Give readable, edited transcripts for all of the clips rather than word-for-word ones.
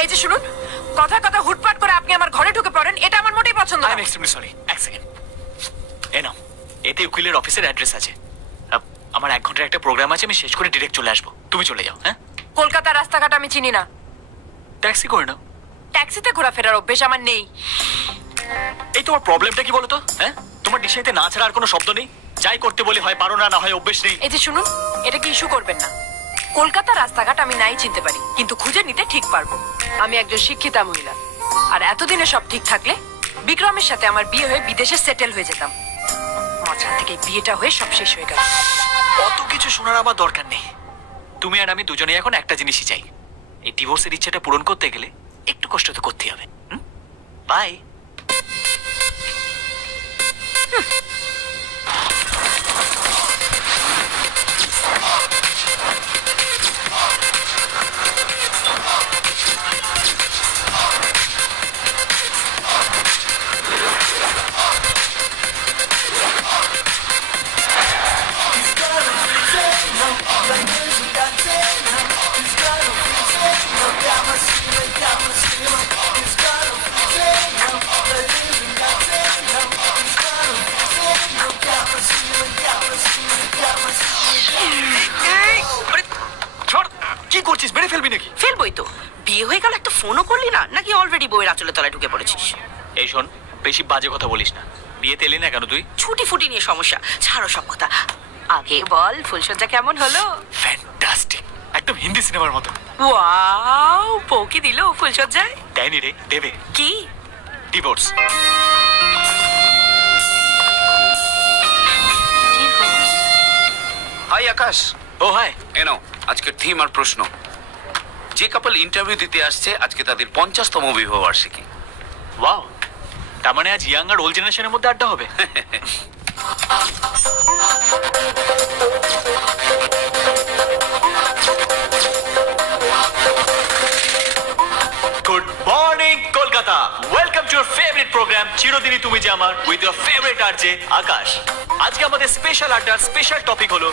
এই যে শুনুন, কথা কথা হুটপাট করে আপনি আমার ঘরে ঢুকে পড়েন, এটা আমার মোটেই পছন্দ না। I am extremely sorry. এক সেকেন্ড, এই নাও, এতে উকিলের অফিসের অ্যাড্রেস আছে। আমার 1 ঘন্টার একটা প্রোগ্রাম আছে, আমি শেষ করে ডিরেক্ট চলে আসবো। তুমি চলে যাও। হ্যাঁ, কলকাতার রাস্তাঘাট আমি চিনি না। ট্যাক্সি করে নাও। ট্যাক্সিতে ঘোরাফেরার অভ্যেস আমার নেই। এই তোমার প্রবলেমটা কি বলো তো? হ্যাঁ, তোমার ডিসাইতে না ছাড়া আর কোনো শব্দ নেই? যাই করতে বলি হয় পারো না, না হয় অভ্যেস নেই। এই যে শুনুন, এটা কি ইস্যু করবেন না। কলকাতার রাস্তাঘাট আমি নাই চিনতে পারি, কিন্তু খুঁজে নিতে ঠিক পারবো। আমি একজন শিক্ষিতা মহিলা, আর এতদিনে সব ঠিক থাকলে বিক্রমের সাথে আমার বিয়ে হয়ে বিদেশে সেটেল হয়ে যেতাম। মাঝখান থেকে বিয়েটা হয়ে সব শেষ হয়ে গেল। অত কিছু শোনার আমার দরকার নেই। তুমি আর আমি দুজনেই এখন একটা জিনিসই চাই, এই ডিভোর্সের ইচ্ছাটা পূরণ করতে গেলে একটু কষ্ট তো করতেই হবে। বাই। কি করছিস? মেরে ফেলবি নাকি? ফেলবই তো। বিয়ে হয়ে গেল, একটা ফোনও করলি না নাকি? অলরেডি বউয়ের আঁচলে তলায় ঢুকে পড়েছিস? এই শোন, বেশি বাজে কথা বলিস না। বিয়েতে এলি না কেন তুই? ছুটি ফুটি নিয়ে সমস্যা, ছাড়ো সব কথা। আগে বল, ফুলসজ্জা কেমন হলো? ফ্যান্টাস্টিক, একদম হিন্দি সিনেমার মতো। ওয়াও, বউ কি দিল ফুলসজ্জায়? দেয়নি রে, দেবে। কি? ডিভোর্স। হাই আকাশ। ও হাই। এনো আজকের থিম আর প্রশ্ন। যে কাপল ইন্টারভিউ দিতে আসছে, আজকে তাদের 50তম বিবাহ বার্ষিকী। ওয়াও, তার মানে আজ ইয়াং আর ওল্ড জেনারেশনের মধ্যে আড্ডা হবে। Good morning Kolkata, welcome to your favourite program চিরদিনই তুমি যে আমার, with your favourite RJ Akash. আজকে আমাদের স্পেশাল আড্ডার স্পেশাল টপিক হলো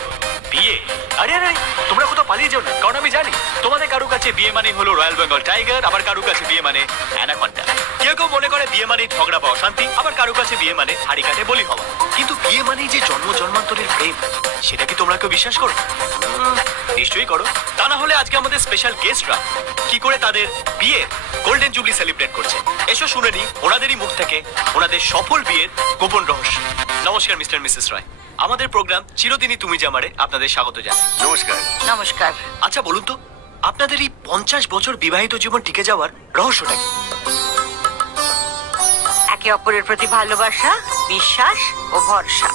বিয়ে। আরে আরে, তোমরা কোথাও পালিয়ে যাও না, কারণ আমি জানি তোমাদের কারো কাছে বিয়ে মানে হলো রয়্যাল বেঙ্গল টাইগার, আবার কারো কাছে বিয়ে মানে অ্যানাকন্ডা। কেউ কেউ মনে করে বিয়ে মানে ঝগড়া পাওয়া শান্তি, আবার কারো কাছে বিয়ে মানে হাড়ি কাটে বলি হওয়া। কিন্তু বিয়ে মানেই যে জন্ম জন্মান্তরের প্রেম, সেটা কি তোমরা কেউ বিশ্বাস করো? নিশ্চয়ই করো। তা না হলে আজকে আমাদের স্পেশাল গেস্টরা কি করে তাদের বিয়ের গোল্ডেন জুবলি সেলিব্রেট করছে, এসো শুনে নি ওনাদেরই মুখ থেকে ওনাদের সফল বিয়ের গোপন রহস্য। নমস্কার মিস্টার মিসেস রয়, আমাদের প্রোগ্রাম চিরদিনই তুমি যে আমারে আপনাদের স্বাগত জানাই। নমস্কার। নমস্কার। আচ্ছা বলুন তো, আপনাদের এই 50 বছর বিবাহিত জীবন টিকে যাওয়ার রহস্যটা কি? একে অপরের প্রতি ভালোবাসা, বিশ্বাস ও ভরসা।